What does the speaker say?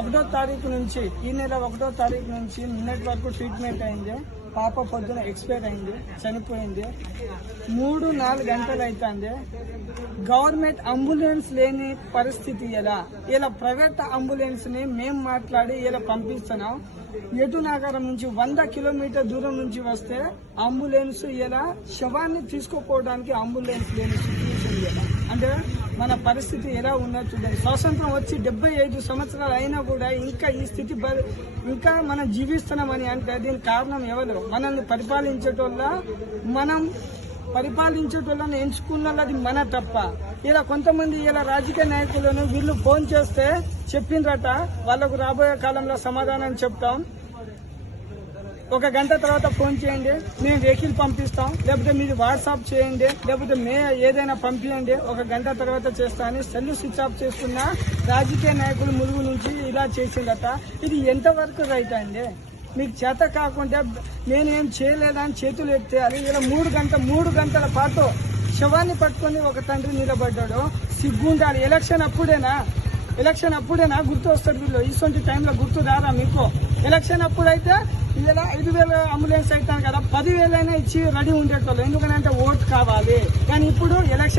1వ తారీఖు నుంచి ఈ నెల 1వ తారీఖు నుంచి నిన్నటి వరకు ట్రీట్మెంట్ అయింది. పాప పొద్దున ఎక్స్పైర్ అయింది, చనిపోయింది. 3-4 గంటలు అవుతుంది. గవర్నమెంట్ అంబులెన్స్ లేని పరిస్థితి ఇలా ప్రైవేట్ అంబులెన్స్ ని మేము మాట్లాడి ఇలా పంపిస్తున్నాం. ఎటు నగరం నుంచి 100 కిలోమీటర్ దూరం నుంచి వస్తే అంబులెన్స్ ఇలా శవాన్ని తీసుకోపోవడానికి అంబులెన్స్ లేని సిచ్యువేషన్ అంటే మన పరిస్థితి ఎలా ఉన్నది చూడండి. స్వాతంత్రం వచ్చి 75 సంవత్సరాలు అయినా కూడా ఇంకా ఈ స్థితి ఇంకా మనం జీవిస్తున్నామని అంటే దీనికి కారణం ఎవరు? మనల్ని పరిపాలించేటోళ్ళని ఎంచుకున్నది మన తప్ప. ఇలా కొంతమంది ఇలా రాజకీయ నాయకులను వీళ్ళు ఫోన్ చేస్తే చెప్పిండ్రట వాళ్ళకు రాబోయే కాలంలో సమాధానం చెప్తాం, 1 గంట తర్వాత ఫోన్ చేయండి, మేము వెహికల్ పంపిస్తాం, లేకపోతే మీరు వాట్సాప్ చేయండి, లేకపోతే ఏదైనా పంపించండి, 1 గంట తర్వాత చేస్తా అని సెల్లు స్విచ్ ఆఫ్ చేసుకున్న రాజకీయ నాయకులు ములుగు నుంచి ఇలా చేసిందట. ఇది ఎంతవరకు రైట్ అండి? మీకు చేత కాకుండా నేనేం చేయలేదని చేతులు ఎత్తేయాలి. ఇలా 3 గంటల పాటు శవాన్ని పట్టుకొని ఒక తండ్రి నిలబడ్డాడు. సిగ్గుండాలి. ఎలక్షన్ అప్పుడేనా గుర్తు వస్తారు వీళ్ళు? ఇటువంటి టైంలో గుర్తు రారా మీకు? ఎలక్షన్ అప్పుడైతే ఇలా 5,000 అంబులెన్స్ అవుతాను కదా, 10,000 అయినా ఇచ్చి రెడీ ఉండేటోళ్ళు. ఎందుకంటే ఓటు కావాలి. కానీ ఇప్పుడు ఎలక్షన్